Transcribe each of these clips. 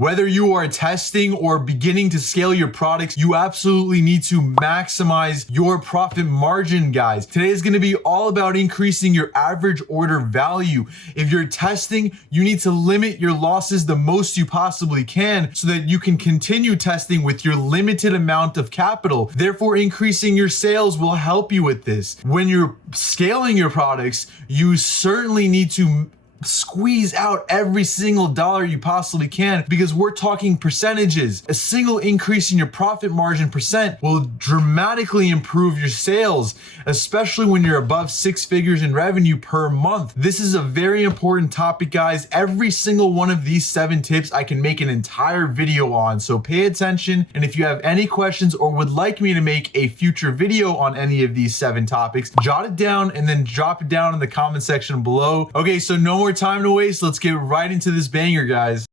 Whether you are testing or beginning to scale your products, you absolutely need to maximize your profit margin, guys. Today is going to be all about increasing your average order value. If you're testing, you need to limit your losses the most you possibly can so that you can continue testing with your limited amount of capital. Therefore, increasing your sales will help you with this. When you're scaling your products, you certainly need to squeeze out every single dollar you possibly can, because we're talking percentages. A single increase in your profit margin percent will dramatically improve your sales, especially when you're above 6 figures in revenue per month. This is a very important topic, guys. Every single one of these 7 tips I can make an entire video on, so pay attention. And if you have any questions or would like me to make a future video on any of these 7 topics, jot it down and then drop it down in the comment section below. Okay, so no more time to waste. Let's get right into this banger, guys.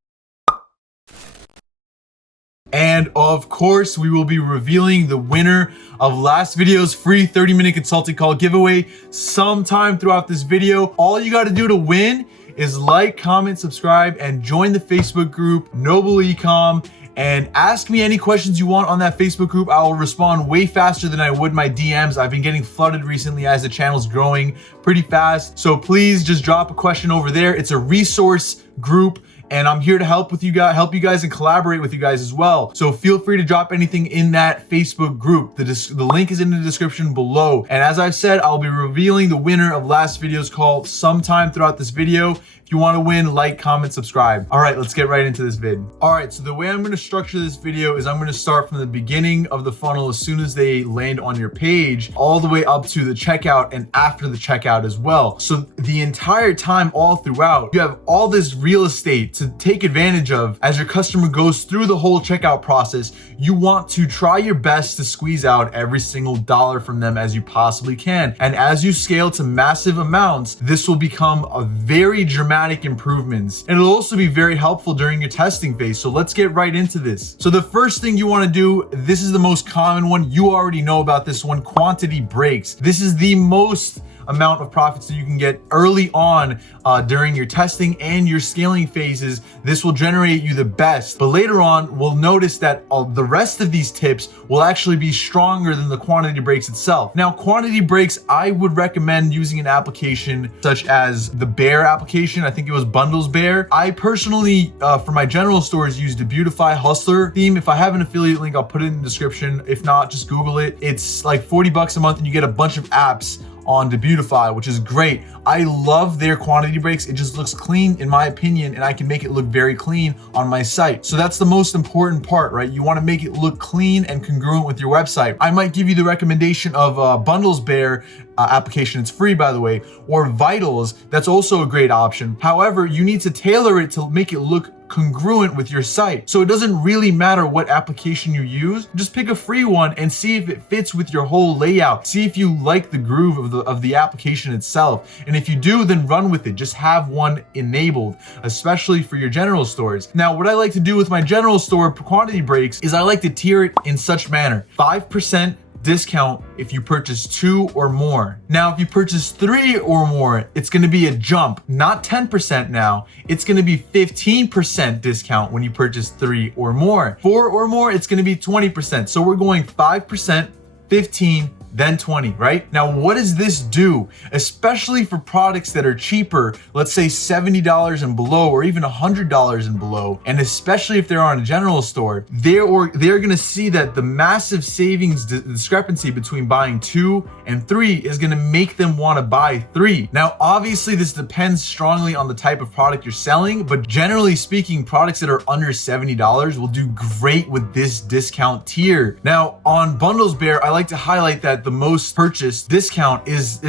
And of course, we will be revealing the winner of last video's free 30-minute consulting call giveaway sometime throughout this video. All you got to do to win is like, comment, subscribe, and join the Facebook group Noble Ecom, and ask me any questions you want on that Facebook group. I will respond way faster than I would my DMs. I've been getting flooded recently as the channel's growing pretty fast. So please just drop a question over there. It's a resource group, and I'm here to help you guys and collaborate with you guys as well. So feel free to drop anything in that Facebook group. The link is in the description below. And as I've said, I'll be revealing the winner of last video's call sometime throughout this video. If you want to win, like, comment, subscribe. All right, let's get right into this vid. All right, so the way I'm going to structure this video is I'm going to start from the beginning of the funnel as soon as they land on your page, all the way up to the checkout and after the checkout as well. So the entire time, all throughout, you have all this real estate to take advantage of. As your customer goes through the whole checkout process, you want to try your best to squeeze out every single dollar from them as you possibly can. And as you scale to massive amounts, this will become a very dramatic improvements, and it'll also be very helpful during your testing phase. So let's get right into this. So the first thing you want to do, this is the most common one. You already know about this one, quantity breaks. This is the most amount of profits that you can get early on during your testing and your scaling phases. This will generate you the best, but later on we'll notice that the rest of these tips will actually be stronger than the quantity breaks itself. Now, quantity breaks, I would recommend using an application such as the Bear application. I think it was Bundles Bear. I personally, for my general stores, used the Beautify Hustler theme. If I have an affiliate link, I'll put it in the description. If not, just Google it. It's like 40 bucks a month and you get a bunch of apps on Beautify, which is great. I love their quantity breaks. It just looks clean in my opinion, and I can make it look very clean on my site. So that's the most important part, right? You want to make it look clean and congruent with your website. I might give you the recommendation of Bundles Bear application. It's free, by the way, or Vitals. That's also a great option. However, you need to tailor it to make it look congruent with your site. So it doesn't really matter what application you use. Just pick a free one and see if it fits with your whole layout. See if you like the groove of the application itself. And if you do, then run with it. Just have one enabled, especially for your general stores. Now, what I like to do with my general store quantity breaks is I like to tier it in such manner: 5% discount if you purchase 2 or more. Now, if you purchase 3 or more, it's going to be a jump, not 10% now. It's going to be 15% discount when you purchase 3 or more. 4 or more, it's going to be 20%. So we're going 5%, 15, then 20, right? Now, what does this do? Especially for products that are cheaper, let's say $70 and below, or even $100 and below, and especially if they're on a general store, they're gonna see that the massive savings discrepancy between buying 2 and 3 is gonna make them wanna buy 3. Now, obviously, this depends strongly on the type of product you're selling, but generally speaking, products that are under $70 will do great with this discount tier. Now, on Bundles Bear, I like to highlight that the most purchased discount is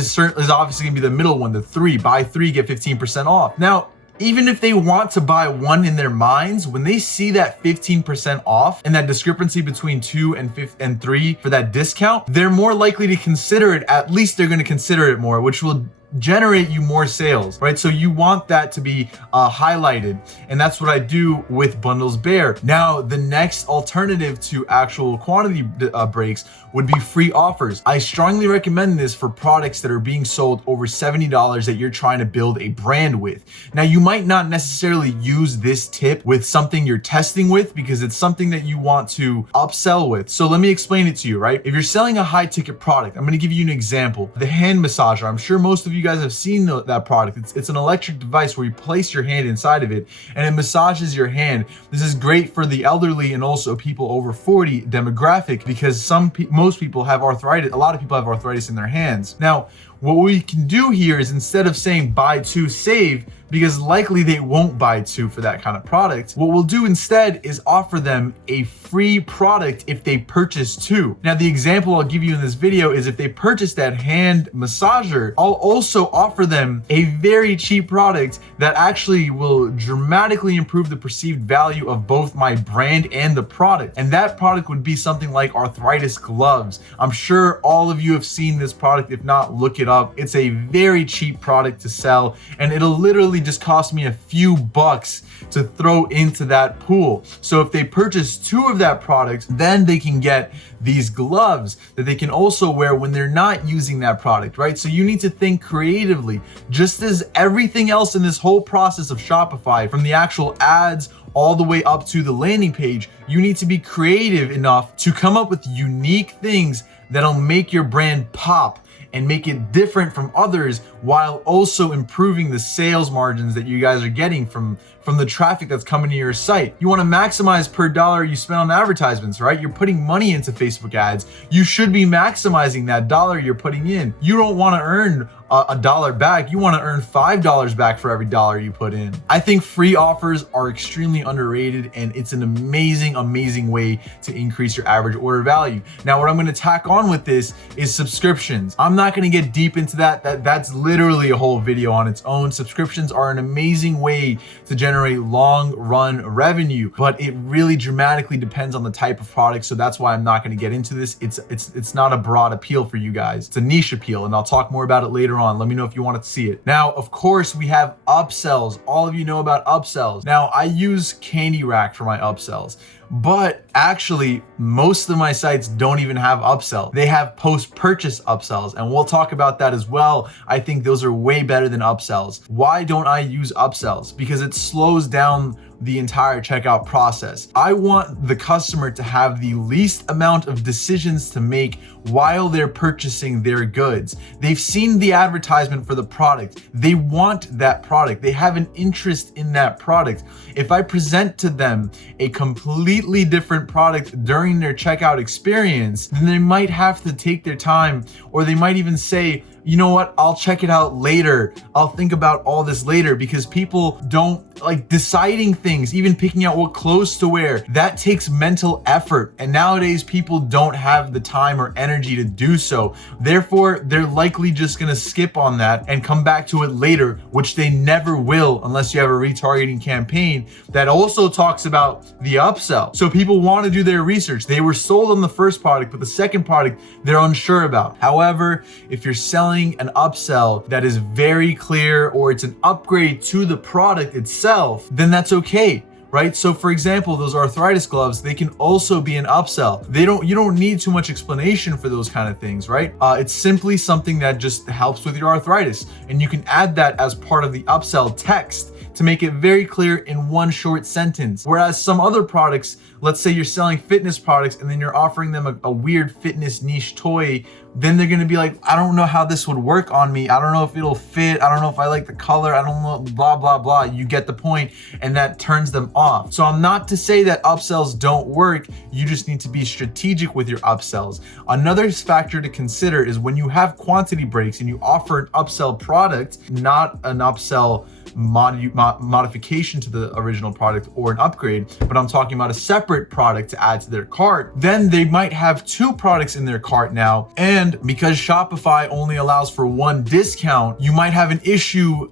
obviously gonna be the middle one, the 3. Buy 3, get 15% off. Now, even if they want to buy 1 in their minds, when they see that 15% off and that discrepancy between 2 and 3 for that discount, they're more likely to consider it. At least they're going to consider it more, which will generate you more sales, right? So you want that to be highlighted, and that's what I do with Bundles Bear. Now, the next alternative to actual quantity breaks would be free offers. I strongly recommend this for products that are being sold over $70 that you're trying to build a brand with. Now, you might not necessarily use this tip with something you're testing with because it's something that you want to upsell with. So let me explain it to you, right? If you're selling a high ticket product, I'm gonna give you an example. The hand massager, I'm sure most of you guys have seen that product. It's an electric device where you place your hand inside of it and it massages your hand. This is great for the elderly and also people over 40 demographic because most people have arthritis. A lot of people have arthritis in their hands. Now, what we can do here is instead of saying buy two, save, because likely they won't buy two for that kind of product, what we'll do instead is offer them a free product if they purchase two. Now, the example I'll give you in this video is if they purchase that hand massager, I'll also offer them a very cheap product that actually will dramatically improve the perceived value of both my brand and the product. And that product would be something like arthritis gloves. I'm sure all of you have seen this product. If not, look it up. It's a very cheap product to sell, and it'll literally just cost me a few bucks to throw into that pool. So if they purchase two of that product, then they can get these gloves that they can also wear when they're not using that product, right? So you need to think creatively, just as everything else in this whole process of Shopify, from the actual ads all the way up to the landing page. You need to be creative enough to come up with unique things that'll make your brand pop and make it different from others while also improving the sales margins that you guys are getting from the traffic that's coming to your site. You want to maximize per dollar you spend on advertisements, right? You're putting money into Facebook ads. You should be maximizing that dollar you're putting in. You don't want to earn a dollar back. You want to earn $5 back for every dollar you put in. I think free offers are extremely underrated, and it's an amazing way to increase your average order value. Now, what I'm going to tack on with this is subscriptions. I'm not going to get deep into that. That's literally a whole video on its own. Subscriptions are an amazing way to generate long run revenue, but it really dramatically depends on the type of product. So that's why I'm not going to get into this. It's not a broad appeal for you guys. It's a niche appeal, and I'll talk more about it later on. Let me know if you want to see it. Now, of course, we have upsells. All of you know about upsells. Now, I use Candy Rack for my upsells, but actually most of my sites don't even have upsell. They have post-purchase upsells, and we'll talk about that as well. I think those are way better than upsells. Why don't I use upsells? Because it slows down the entire checkout process. I want the customer to have the least amount of decisions to make while they're purchasing their goods. They've seen the advertisement for the product. They want that product. They have an interest in that product. If I present to them a completely different product during their checkout experience, then they might have to take their time, or they might even say, you know what, I'll check it out later. I'll think about all this later, because people don't like deciding things, even picking out what clothes to wear. That takes mental effort. And nowadays people don't have the time or energy to do so. Therefore, they're likely just gonna skip on that and come back to it later, which they never will unless you have a retargeting campaign that also talks about the upsell. So people want to do their research. They were sold on the first product, but the second product they're unsure about. However, if you're selling an upsell that is very clear, or it's an upgrade to the product itself, then that's okay, right? So for example, those arthritis gloves, they can also be an upsell. You don't need too much explanation for those kind of things, right? It's simply something that just helps with your arthritis, and you can add that as part of the upsell text to make it very clear in one short sentence. Whereas some other products, let's say you're selling fitness products and then you're offering them a weird fitness niche toy, then they're gonna be like, I don't know how this would work on me. I don't know if it'll fit. I don't know if I like the color. I don't know, blah, blah, blah. You get the point, and that turns them off. So I'm not to say that upsells don't work. You just need to be strategic with your upsells. Another factor to consider is when you have quantity breaks and you offer an upsell product, not an upsell modification to the original product or an upgrade, but I'm talking about a separate product to add to their cart, then they might have 2 products in their cart now. And because Shopify only allows for 1 discount, you might have an issue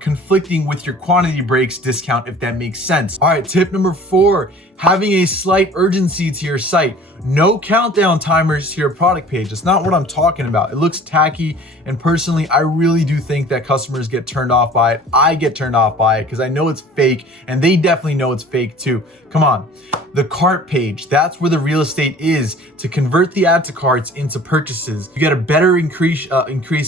conflicting with your quantity breaks discount, if that makes sense. All right, tip number 4, having a slight urgency to your site. No countdown timers to your product page. It's not what I'm talking about. It looks tacky, and personally, I really do think that customers get turned off by it. I get turned off by it because I know it's fake, and they definitely know it's fake too. Come on. The cart page, that's where the real estate is to convert the add to carts into purchases. You get a better increased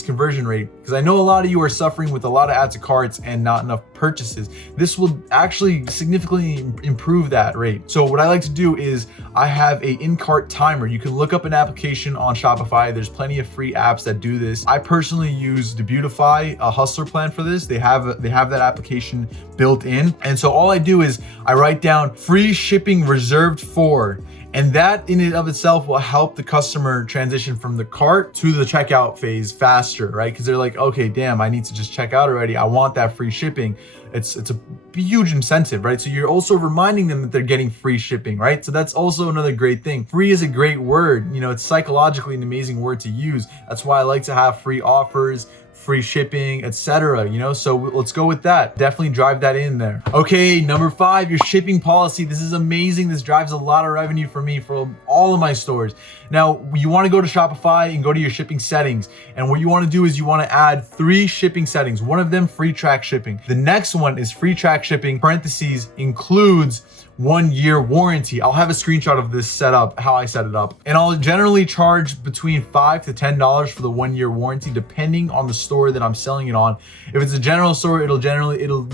conversion rate, because I know a lot of you are suffering with a lot of add to carts and not enough purchases. This will actually significantly improve that rate. So what I like to do is I have a in-cart timer. You can look up an application on Shopify. There's plenty of free apps that do this. I personally use the Beautify Hustler plan for this. They have that application built in. And so all I do is I write down free shipping reserved for, and that in and of itself will help the customer transition from the cart to the checkout phase faster, right? Because they're like, okay, damn, I need to just check out already. I want that free shipping. It's a huge incentive, right? So you're also reminding them that they're getting free shipping, right? So that's also another great thing. Free is a great word. You know, it's psychologically an amazing word to use. That's why I like to have free offers, free shipping, etc. You know, so let's go with that. Definitely drive that in there. Okay, number 5, your shipping policy. This is amazing. This drives a lot of revenue for me for all of my stores. Now, you want to go to Shopify and go to your shipping settings. And what you want to do is you want to add 3 shipping settings. One of them, free track shipping. The next one is free track shipping, parentheses, includes 1-year warranty. I'll have a screenshot of this setup, how I set it up. And I'll generally charge between $5 to $10 for the 1-year warranty, depending on the store that I'm selling it on. If it's a general store, it'll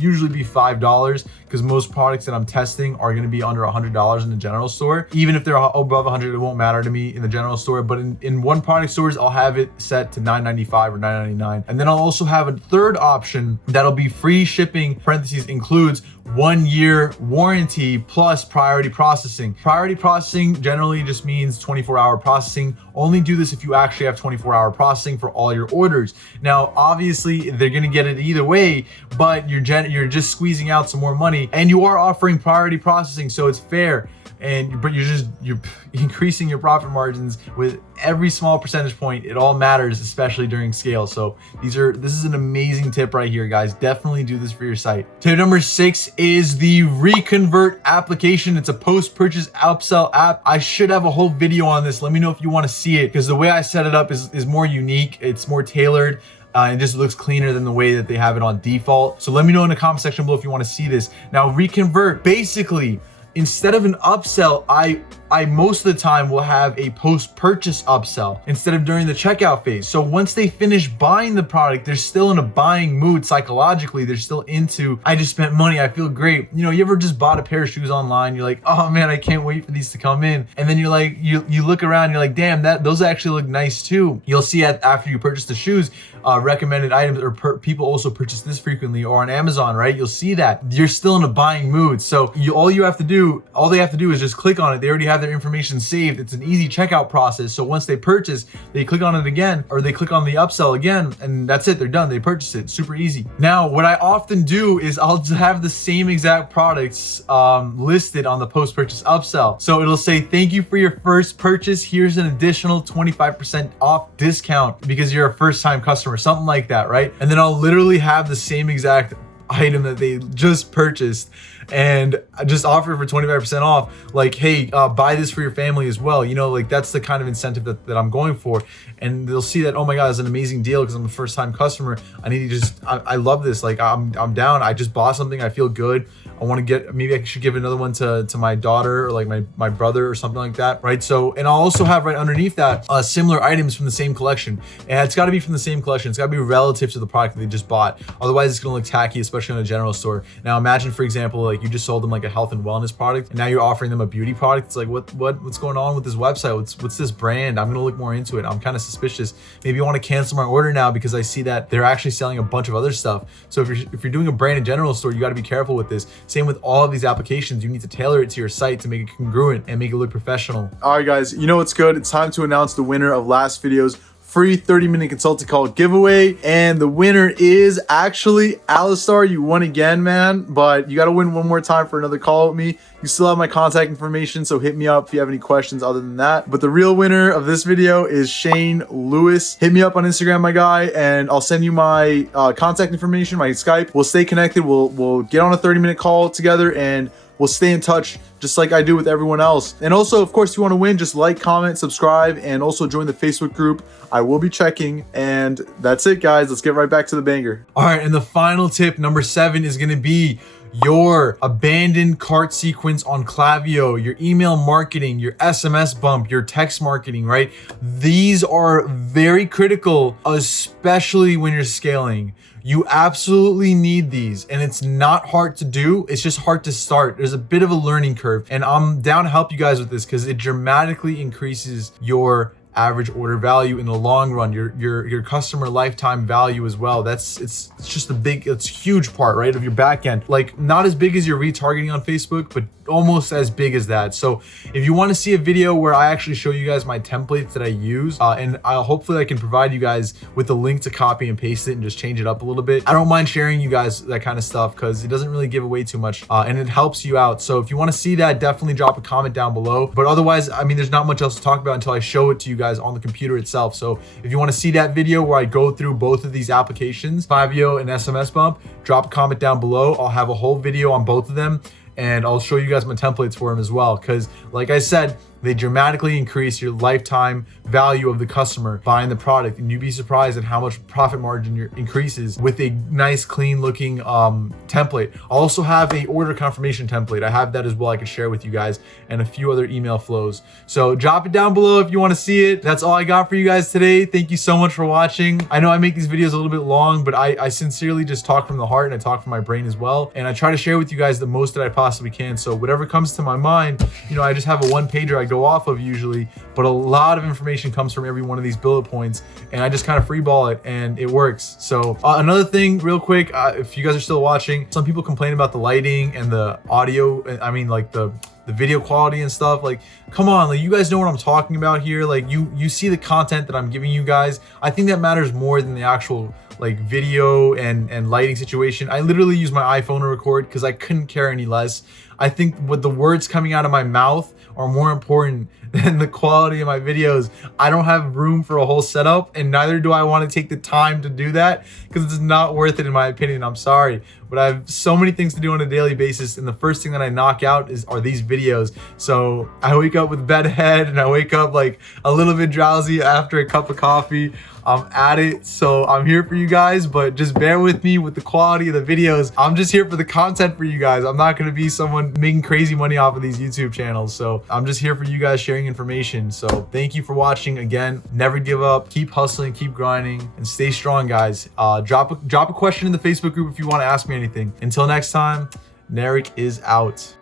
usually be $5, because most products that I'm testing are going to be under $100 in the general store. Even if they're above $100, it won't matter to me in the general store. But in one product stores, I'll have it set to $9.95 or $9.99. And then I'll also have a third option that'll be free shipping, parentheses, includes 1-year warranty plus priority processing. Priority processing generally just means 24-hour processing. Only do this if you actually have 24-hour processing for all your orders. Now, obviously, they're gonna get it either way, but you're just squeezing out some more money, and you are offering priority processing, so it's fair. But you're increasing your profit margins with every small percentage point. It all matters, especially during scale. So this is an amazing tip right here, guys. Definitely do this for your site. Tip number 6 is the Reconvert application. It's a post-purchase upsell app. I should have a whole video on this. Let me know if you want to see it, because the way I set it up is more unique. It's more tailored. It just looks cleaner than the way that they have it on default. So let me know in the comment section below if you want to see this. Now, Reconvert, basically, instead of an upsell, I most of the time will have a post-purchase upsell instead of during the checkout phase. So once they finish buying the product, they're still in a buying mood psychologically. They're still into, I just spent money, I feel great. You know, you ever just bought a pair of shoes online? You're like, oh man, I can't wait for these to come in. And then you're like, you look around, you're like, damn, those actually look nice too. You'll see after you purchase the shoes, recommended items, or people also purchase this frequently, or on Amazon, right? You'll see that you're still in a buying mood. So all they have to do is just click on it. They already have their information saved. It's an easy checkout process. So once they purchase, they click on it again, or they click on the upsell again, and that's it. They're done. They purchase it. Super easy. Now, what I often do is I'll just have the same exact products listed on the post-purchase upsell. So it'll say, thank you for your first purchase. Here's an additional 25% off discount because you're a first-time customer, something like that, right? And then I'll literally have the same exact item that they just purchased and just offer it for 25% off. Like, hey, buy this for your family as well. You know, like that's the kind of incentive that I'm going for. And they'll see that, oh my God, it's an amazing deal because I'm a first time customer. I need to I love this. Like I'm down. I just bought something. I feel good. I want to get, maybe I should give another one to my daughter or like my brother or something like that, right? So, and I'll also have right underneath that similar items from the same collection. And it's got to be from the same collection. It's got to be relative to the product that they just bought. Otherwise, it's going to look tacky, especially in a general store. Now, imagine, for example, like you just sold them like a health and wellness product, and now you're offering them a beauty product. It's like, what's going on with this website? What's this brand? I'm going to look more into it. I'm kind of suspicious. Maybe I want to cancel my order now because I see that they're actually selling a bunch of other stuff. So if you're doing a brand and general store, you got to be careful with this. Same with all of these applications. You need to tailor it to your site to make it congruent and make it look professional. All right, guys, you know what's good? It's time to announce the winner of last video's free 30-minute consulting call giveaway. And the winner is actually Alistar. You won again, man, but you got to win one more time for another call with me. You still have my contact information, so hit me up if you have any questions other than that. But the real winner of this video is Shane Lewis. Hit me up on Instagram, my guy, and I'll send you my contact information, my Skype. We'll stay connected. We'll get on a 30-minute call together, and we'll stay in touch just like I do with everyone else. And also, of course, if you want to win, just like, comment, subscribe, and also join the Facebook group. I will be checking. And that's it, guys. Let's get right back to the banger. All right, and the final tip, number 7, is going to be your abandoned cart sequence on Klaviyo, your email marketing, your SMS bump, your text marketing, right? These are very critical, especially when you're scaling. You absolutely need these, and it's not hard to do. It's just hard to start. There's a bit of a learning curve, and I'm down to help you guys with this because it dramatically increases your average order value in the long run, your customer lifetime value as well. It's just it's a huge part, right, of your back end. Like, not as big as your retargeting on Facebook, but almost as big as that. So if you want to see a video where I actually show you guys my templates that I use, and hopefully I can provide you guys with a link to copy and paste it and just change it up a little bit. I don't mind sharing you guys that kind of stuff because it doesn't really give away too much, and it helps you out. So if you want to see that, definitely drop a comment down below. But otherwise, I mean, there's not much else to talk about until I show it to you guys on the computer itself. So if you want to see that video where I go through both of these applications, Klaviyo and SMS Bump, drop a comment down below. I'll have a whole video on both of them, and I'll show you guys my templates for them as well, because like I said, they dramatically increase your lifetime value of the customer buying the product, and you'd be surprised at how much profit margin increases with a nice, clean looking template. I also have a order confirmation template. I have that as well I can share with you guys, and a few other email flows. So drop it down below if you want to see it. That's all I got for you guys today. Thank you so much for watching. I know I make these videos a little bit long, but I sincerely just talk from the heart, and I talk from my brain as well. And I try to share with you guys the most that I possibly can. So whatever comes to my mind, you know, I just have a one-pager I go off of usually, but a lot of information comes from every one of these bullet points, and I just kind of freeball it, and it works. So another thing real quick, if you guys are still watching, some people complain about the lighting and the audio, I mean like the video quality and stuff. Like, come on, like, you guys know what I'm talking about here. Like, you see the content that I'm giving you guys. I think that matters more than the actual like video and lighting situation. I literally use my iPhone to record because I couldn't care any less. I think what the words coming out of my mouth are more important than the quality of my videos. I don't have room for a whole setup, and neither do I want to take the time to do that because it's not worth it in my opinion. I'm sorry, but I have so many things to do on a daily basis, and the first thing that I knock out are these videos. So I wake up with a bad head, and I wake up like a little bit drowsy after a cup of coffee. I'm at it, so I'm here for you guys, but just bear with me with the quality of the videos. I'm just here for the content for you guys. I'm not going to be someone making crazy money off of these YouTube channels. So I'm just here for you guys, sharing information. So thank you for watching. Again, never give up, keep hustling, keep grinding, and stay strong, guys. Drop a question in the Facebook group if you want to ask me anything. Until next time, Narek is out.